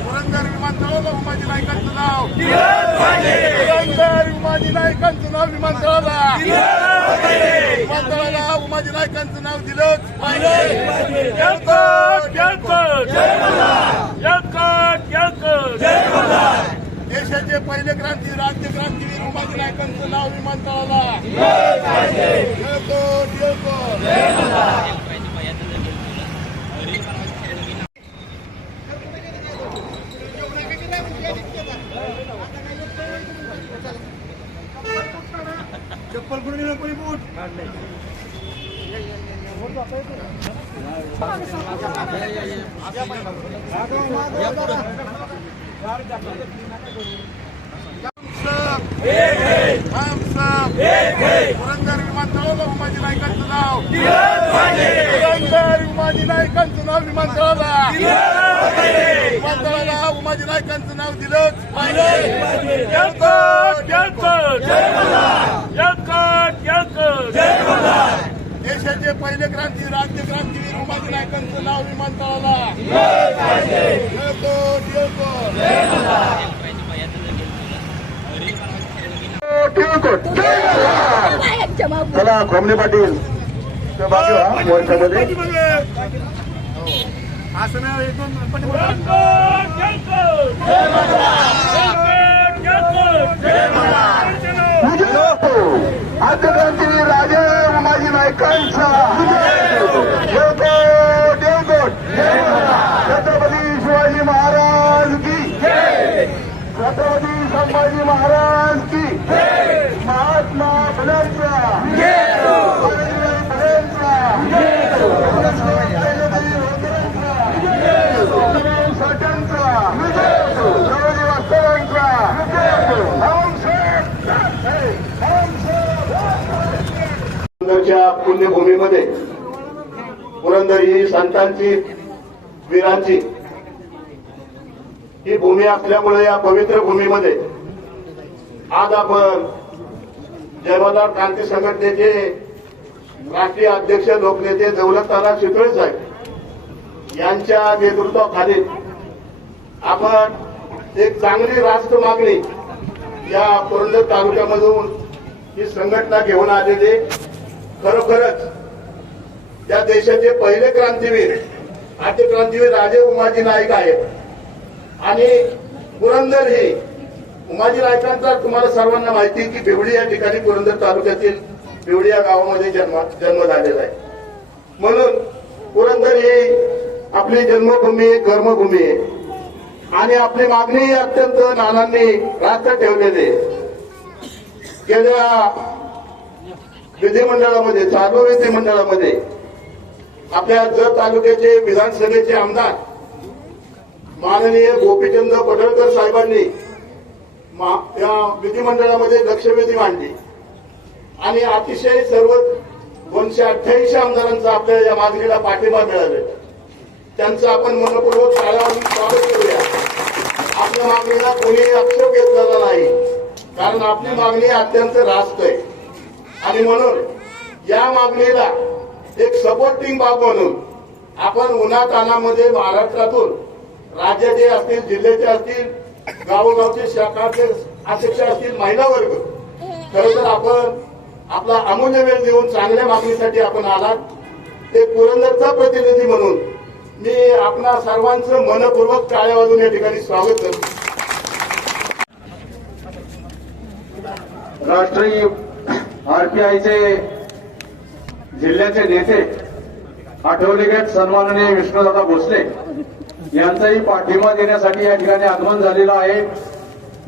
पुरंदर विमानतळाला उमाजी नाव पुरंदर उमाजी नाईकांचं नाव विमानतळाला विमानतळाला उमाजी नाईकांचं नाव दिलंच देशाचे पहिले क्रांती राज्य क्रांतीवीर उमाजी नाईकांचं नाव विमानतळाला पुरंदर विमानतळाला उमाजी नाव. पुरंदर उमाजी नाईकांचं नाव विमानतळाला. विमानतळाला उमाजी नाईकांचं नाव दिलंच Yalkut. देशाचे पहिले क्रांती राज्य क्रांतीवीर उमाजी नाईकांचं नाव विमानतळाला. येळकोट. चला खोमणे पाटील. हा मोर्चामध्ये. आद्यक्रांतीवीर राजे उमाजी नायकांचा देवकोट देवकोट छत्रपती शिवाजी महाराज की छत्रपती संभाजी महाराज की महात्मा फुलेंचा फुलेंचा साठ्यांचा शिवाजी वास्तवांचा हम पुरंदरच्या पुण्यभूमीमध्ये पुरंदर ही संतांची वीरांची ही भूमी असल्यामुळे या पवित्र भूमीमध्ये आज आपण जयमदार क्रांती संघटनेचे राष्ट्रीय अध्यक्ष लोकनेते दौलताना चितळे साहेब यांच्या नेतृत्वाखाली आपण एक चांगली राष्ट्र मागणी या पुरंदर तालुक्यामधून ही संघटना घेऊन आलेली खरोखरच त्या देशाचे पहिले क्रांतीवीर आद्य क्रांतीवीर राजे उमाजी नाईक आहेत. आणि पुरंदर ही उमाजी नाईकांचा तुम्हाला सर्वांना माहिती आहे की बिवडी या ठिकाणी पुरंदर तालुक्यातील बिवडी या गावामध्ये जन्म जन्म झालेला आहे. म्हणून पुरंदर ही आपली जन्मभूमी कर्मभूमी आहे. आणि आपली मागणी अत्यंत नानांनी रास्त ठेवलेली आहे. गेल्या विधिमंडळामध्ये चालू विधिमंडळामध्ये आपल्या जत तालुक्याचे विधानसभेचे आमदार माननीय गोपीचंद पडळकर साहेबांनी मा- या विधिमंडळामध्ये लक्षवेधी मांडली आणि अतिशय सर्व दोनशे अठ्ठ्याऐंशी आमदारांचा आपल्या या मागणीला पाठिंबा मिळाले. त्यांचं आपण मनपूर्वक शाळावरून स्वागत करूया. आपल्या मागणीला कोणी आक्षेप घेतलेला नाही. कारण आपली मागणी अत्यंत रास्त आहे. आणि म्हणून या मागणीला एक सपोर्टिंग बाब म्हणून आपण उन्हातानामध्ये महाराष्ट्रातून राज्याचे असतील जिल्ह्याचे असतील गावोगावचे शाखाचे अध्यक्ष असतील महिला वर्ग खरं तर आपण आपला अमूल्य वेळ देऊन चांगल्या मागणीसाठी आपण आलात. एक पुरंदरचा प्रतिनिधी म्हणून मी आपणा सर्वांचं मनपूर्वक टाळ्या वाजून या ठिकाणी स्वागत करतो. राष्ट्रीय आरपीआयचे जिल्ह्याचे नेते आठवलेगेट सन्माननीय विष्णुदादा भोसले यांचाही पाठिंबा देण्यासाठी या ठिकाणी आगमन झालेलं आहे.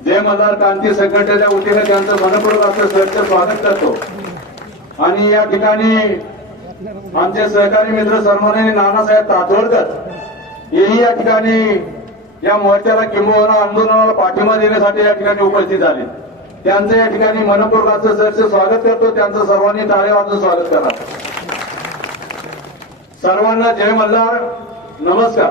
जय मल्हार क्रांती संघटनेच्या वतीने त्यांचं मनपूर्वक असं सहर्ष स्वागत करतो. आणि या ठिकाणी आमचे सहकारी मित्र सन्माननीय नानासाहेब तातोडकर हेही या ठिकाणी या मोर्चाला किंबहुना आंदोलनाला पाठिंबा देण्यासाठी या ठिकाणी उपस्थित झाले. त्यांचं या ठिकाणी मनपूर्वक सरचं स्वागत करतो. त्यांचं सर्वांनी टाळ्या वाजून स्वागत करा. सर्वांना जय मल्हार. नमस्कार.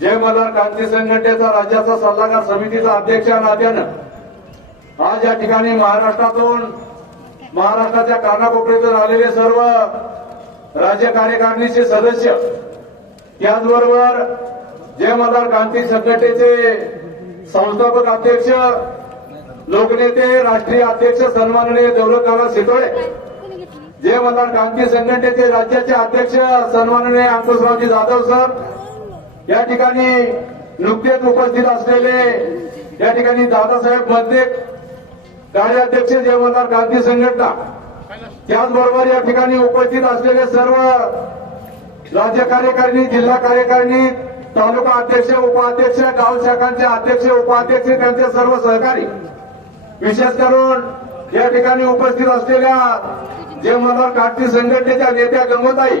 जय मल्हार क्रांती संघटनेचा राज्याचा सल्लागार समितीचा अध्यक्ष नात्यानं आज या ठिकाणी महाराष्ट्रातून महाराष्ट्राच्या कानाकोपऱ्यातून आलेले सर्व राज्य कार्यकारिणीचे सदस्य त्याचबरोबर जय मल्हार क्रांती संघटनेचे संस्थापक अध्यक्ष लोकनेते राष्ट्रीय अध्यक्ष सन्माननीय दौलतकाला सितोळे जे मतदार क्रांती संघटनेचे राज्याचे अध्यक्ष सन्माननीय अंकुशरावजी जाधव सर या ठिकाणी नुकतेच उपस्थित असलेले या ठिकाणी दादासाहेबमध्ये कार्याध्यक्ष जयवंतराव क्रांती संघटना त्याचबरोबर या ठिकाणी उपस्थित असलेले सर्व राज्य कार्यकारिणी जिल्हा कार्यकारिणी तालुका अध्यक्ष उपाध्यक्ष गाव शाखांचे अध्यक्ष उपाध्यक्ष त्यांचे सर्व सहकारी विशेष करून या ठिकाणी उपस्थित असलेल्या जे मनोहर काटती संघटनेच्या नेत्या गंगोताई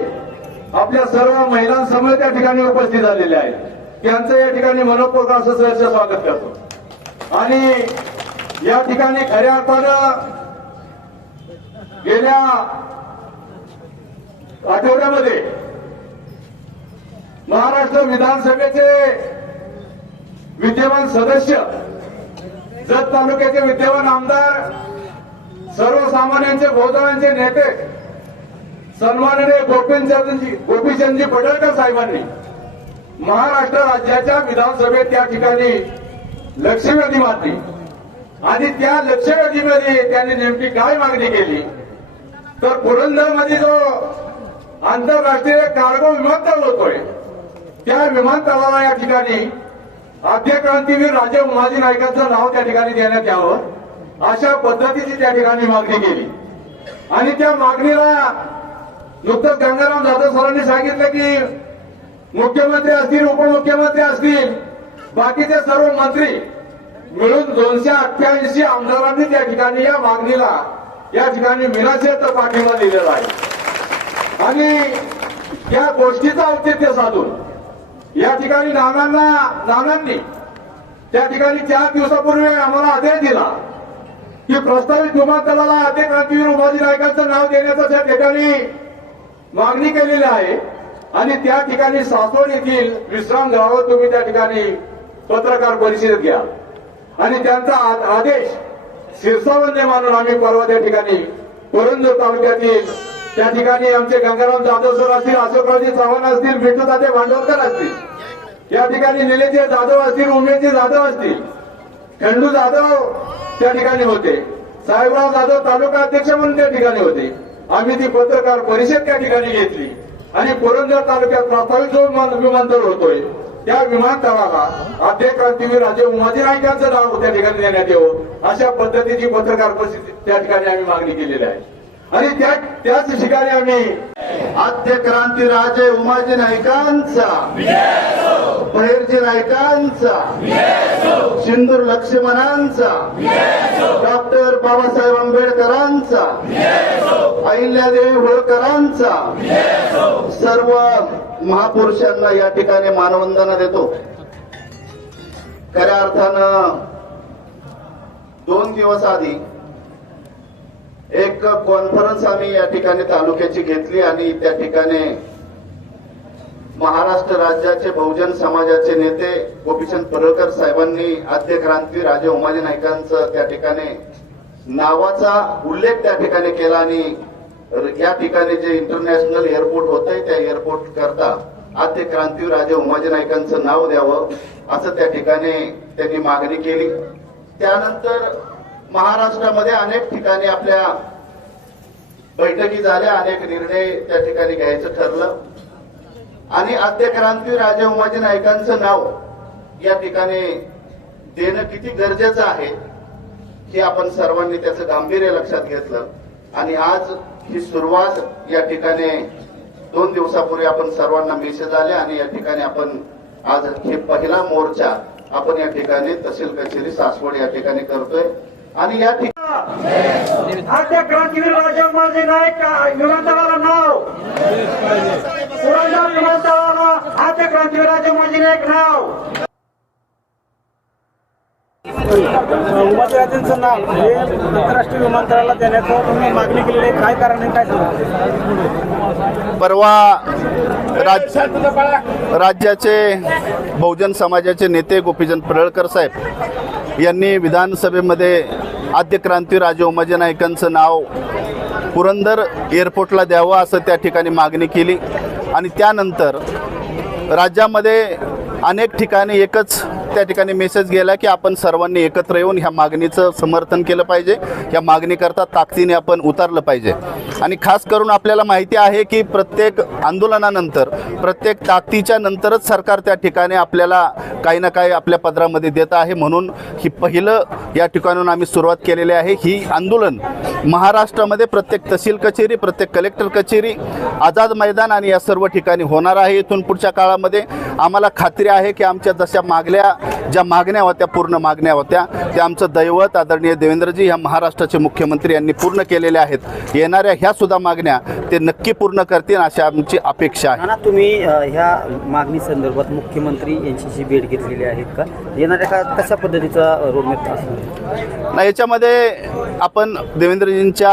आपल्या सर्व महिलांसमोर त्या ठिकाणी उपस्थित झालेल्या आहेत. त्यांचं या ठिकाणी मनपूर्वक असं सहर्ष स्वागत करतो. आणि या ठिकाणी खऱ्या अर्थानं गेल्या आठवड्यामध्ये महाराष्ट्र विधानसभेचे विद्यमान सदस्य जत तालुक्याचे विद्यमान आमदार सर्वसामान्यांचे बहुजनांचे नेते सन्माननीय गोपीचंदजी गोपीचंदजी पडळकर साहेबांनी महाराष्ट्र राज्याच्या विधानसभेत त्या ठिकाणी लक्षवेधी मारली. आणि त्या लक्षवेधीमध्ये त्यांनी नेमकी काय मागणी केली? तर पुरंदरमध्ये जो आंतरराष्ट्रीय कार्गो विमानतळ होतोय त्या विमानतळाला या ठिकाणी आद्य क्रांतीवीर राजे उमाजी नायकांचं नाव त्या ठिकाणी देण्यात यावं अशा पद्धतीची त्या ठिकाणी मागणी केली. आणि त्या मागणीला नुकतंच गंगाराम जाधव सरांनी सांगितलं की मुख्यमंत्री असतील उपमुख्यमंत्री असतील बाकीचे सर्व मंत्री मिळून दोनशे अठ्ठ्याऐंशी आमदारांनी त्या ठिकाणी या मागणीला या ठिकाणी विनाशेत पाठिंबा दिलेला आहे. आणि त्या गोष्टीचं औचित्य साधून या ठिकाणी नानांना नानांनी त्या ठिकाणी चार दिवसापूर्वी आम्हाला आदेश दिला की प्रस्तावित विमानतळाला आद्य क्रांतीवीर उमाजी नायकांचं नाव देण्याचं त्या ठिकाणी मागणी केलेली आहे आणि त्या ठिकाणी सासवड येथील विश्राम गृहावर तुम्ही त्या ठिकाणी पत्रकार परिषद घ्या. आणि त्यांचा आ- आदेश शिरसावंदे मानून आम्ही परवा त्या ठिकाणी पुरंदर तालुक्यातील त्या ठिकाणी आमचे गंगाराम जाधव सर असतील अशोकरावजी चव्हाण असतील विठू दादे भांडवलकर असतील. या ठिकाणी निलेशजी जाधव असतील उमेशजी जाधव असतील खंडू जाधव त्या ठिकाणी होते. साहेबराव जाधव तालुका अध्यक्ष म्हणून त्या ठिकाणी होते. आम्ही ती पत्रकार परिषद त्या ठिकाणी घेतली. आणि पुरंदर तालुक्यात प्रस्तावित जो विमानतळ होतोय. त्या विमानतळाला अध्यक्ष क्रांतीवीर राजे उमाजी नाईकांचं नाव त्या ठिकाणी देण्यात येऊ अशा पद्धतीची पत्रकार परिषद त्या ठिकाणी आम्ही मागणी केलेली आहे. आणि त्या त्याच ठिकाणी आम्ही आद्य क्रांती राजे उमाजी नाईकांचा बहिरजी नाईकांचा सिंदूर लक्ष्मणांचा डॉक्टर बाबासाहेब आंबेडकरांचा अहिल्यादेवी होळकरांचा सर्व महापुरुषांना या ठिकाणी मानवंदना देतो. खऱ्या अर्थानं दोन दिवस आधी एक कॉन्फरन्स आम्ही या ठिकाणी तालुक्याची घेतली आणि त्या ठिकाणी महाराष्ट्र राज्याचे बहुजन समाजाचे नेते गोपीचंद पडळकर साहेबांनी आद्य क्रांती राजे उमाजी नाईकांचं त्या ठिकाणी नावाचा उल्लेख त्या ठिकाणी केला आणि या ठिकाणी जे इंटरनॅशनल एअरपोर्ट होतंय त्या एअरपोर्ट करता आद्य क्रांती राजे उमाजी नाईकांचं नाव द्यावं असं त्या ठिकाणी त्यांनी मागणी केली. त्यानंतर महाराष्ट्रामध्ये अनेक ठिकाणी आपल्या बैठकी झाल्या अनेक निर्णय त्या ठिकाणी घ्यायचं ठरलं. आणि आद्य क्रांती राजा उमाजी नायकांचं नाव या ठिकाणी देणं किती गरजेचं आहे हे आपण सर्वांनी त्याचं गांभीर्य लक्षात घेतलं. आणि आज ही सुरुवात या ठिकाणी दोन दिवसापूर्वी आपण सर्वांना मेसेज आले आणि या ठिकाणी आपण आज हे पहिला मोर्चा आपण या ठिकाणी तहसील कचेरी सासवड या ठिकाणी करतोय. आणि या ठिकाणी क्रांतीवीर राजे उमाजी नाईक विमानतळाला नाव. पुरंदर विमानतळाला आद्य क्रांतीवीर राजे उमाजी नाईक नाव. नाव हे आंतरराष्ट्रीय विमानतळाला देण्याचं तुम्ही मागणी केलेली आहे. काय कारण आहे काय सांगा? परवा राज राज्याचे बहुजन समाजाचे नेते गोपीचंद पडळकर साहेब यांनी विधानसभेमध्ये आद्य क्रांती राजे उमाजी नायकांचं नाव पुरंदर एअरपोर्टला द्यावं असं त्या ठिकाणी मागणी केली. आणि त्यानंतर राज्यामध्ये अनेक ठिकाणी एकच त्या ठिकाणी मेसेज गेला की आपण सर्वांनी एकत्र येऊन ह्या मागणीचं समर्थन केलं पाहिजे. या मागणीकरता ताकदीने आपण उतरलं पाहिजे. आणि खास करून आपल्याला माहिती आहे की प्रत्येक आंदोलनानंतर प्रत्येक ताकदीच्या नंतरच सरकार त्या ठिकाणी आपल्याला काही ना काही आपल्या पदरामध्ये देत आहे. म्हणून ही पहिलं या ठिकाणून आम्ही सुरुवात केलेली आहे. ही आंदोलन महाराष्ट्रामध्ये प्रत्येक तहसील कचेरी प्रत्येक कलेक्टर कचेरी आझाद मैदान आणि या सर्व ठिकाणी होणार आहे. इथून पुढच्या काळामध्ये आम्हाला खात्री आहे की आमच्या जशा मागल्या ज्या मागण्या होत्या पूर्ण मागण्या होत्या त्या आमचं दैवत आदरणीय देवेंद्रजी ह्या महाराष्ट्राचे मुख्यमंत्री यांनी पूर्ण केलेल्या आहेत. येणाऱ्या ह्या सुद्धा मागण्या ते नक्की पूर्ण करतील अशी आमची अपेक्षा आहे. तुम्ही ह्या मागणी संदर्भात मुख्यमंत्री यांच्याशी भेट घेतलेली आहेत का? येणाऱ्या काळात कशा पद्धतीचा रोडमॅप असणार? नाही याच्यामध्ये आपण देवेंद्रजींच्या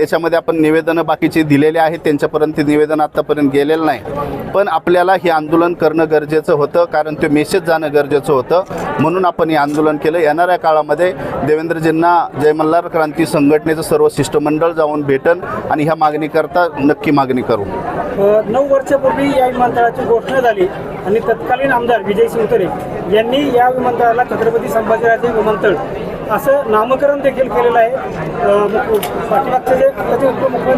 याच्यामध्ये आपण निवेदनं बाकीची दिलेले आहेत. त्यांच्यापर्यंत ते निवेदन आत्तापर्यंत गेलेलं नाही. पण आपल्याला हे आंदोलन करणं गरजेचं होतं. कारण ते मेसेज जाणं गरजेचं होतं. म्हणून आपण हे आंदोलन केलं. येणाऱ्या काळामध्ये देवेंद्रजींना जय मल्हार क्रांती संघटनेचं सर्व शिष्टमंडळ जाऊन भेटन आणि ह्या मागणीकरता नक्की मागणी करू. नऊ वर्षापूर्वी या विमानतळाची घोषणा झाली आणि तत्कालीन आमदार विजय शिवतरे यांनी या विमानतळाला छत्रपती संभाजीराजे विमानतळ असं नामकरण देखील केलेलं आहे. पाठीमागचे जे आताचे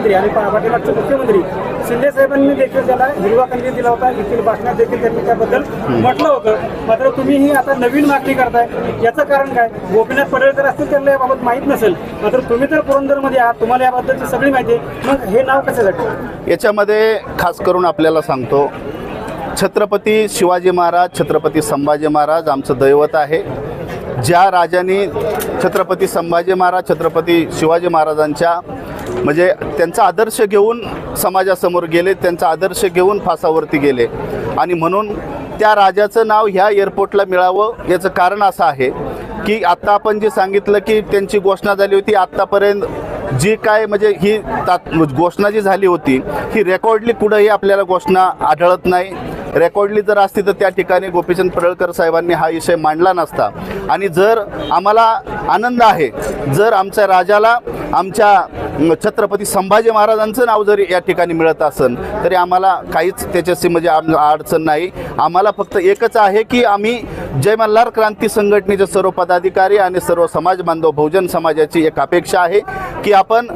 उपमुख्यमंत्री आणि पा- पाठीमागचे मुख्यमंत्री शिंदे साहेबांनी देखील त्याला हिरवा कंदील दिला होता. देखील भाषणात देखील त्यांनी त्याबद्दल म्हटलं होतं. मात्र तुम्ही ही आता नवीन मागणी करताय. याचं कारण काय? गोपीनाथ पडळकर असतील त्यांना याबाबत माहीत नसेल. मात्र तुम्ही तर पुरंदरमध्ये आहात. तुम्हाला याबद्दलची सगळी माहिती आहे. मग हे नाव कशासाठी याच्यामध्ये खास करून आपल्याला सांगतो छत्रपती शिवाजी महाराज छत्रपती संभाजी महाराज आमचं दैवत आहे. ज्या राजांनी छत्रपती संभाजी महाराज छत्रपती शिवाजी महाराजांच्या म्हणजे त्यांचा आदर्श घेऊन समाजासमोर गेले त्यांचा आदर्श घेऊन फासावरती गेले. आणि म्हणून त्या राजाचं नाव ह्या एअरपोर्टला मिळावं याचं कारण असं आहे की आत्ता आपण जे सांगितलं की त्यांची घोषणा झाली होती आत्तापर्यंत जी काय म्हणजे ही तात म्हणजे घोषणा जी झाली होती ही रेकॉर्डली कुठंही आपल्याला घोषणा आढळत नाही. रेकॉर्डली जर असती तर त्या ठिकाणी गोपीचंद पडळकर साहेबांनी हा विषय मांडला नसता. आणि जर आम्हाला आनंद आहे जर आमच्या राजाला आमच्या छत्रपती संभाजी महाराजांचं नाव जरी या ठिकाणी मिळत असेल तरी आम्हाला काहीच त्याच्याशी म्हणजे आम- अडचण नाही. आम्हाला फक्त एकच आहे की आम्ही जय मल्हार क्रांती संघटनेचे सर्व पदाधिकारी आणि सर्व समाज बांधव बहुजन समाजाची एक अपेक्षा आहे की आपण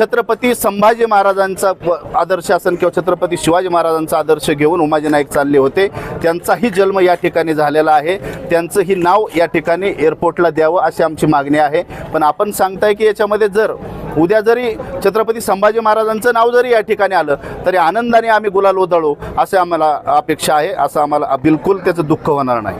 छत्रपती संभाजी महाराजांचा आदर्श असेल किंवा छत्रपती शिवाजी महाराजांचा आदर्श घेऊन उमाजी नाईक चालले होते त्यांचाही जन्म या ठिकाणी झालेला आहे. त्यांचंही नाव या ठिकाणी एअरपोर्टला द्यावं अशी आमची मागणी आहे. पण आपण सांगताय की याच्यामध्ये जर उद्या जरी छत्रपती संभाजी महाराजांचं नाव जरी या ठिकाणी आलं तरी आनंदाने आम्ही गुलाल उधळू असे आम्हाला अपेक्षा आहे असं आम्हाला बिलकुल त्याचं दुःख होणार नाही.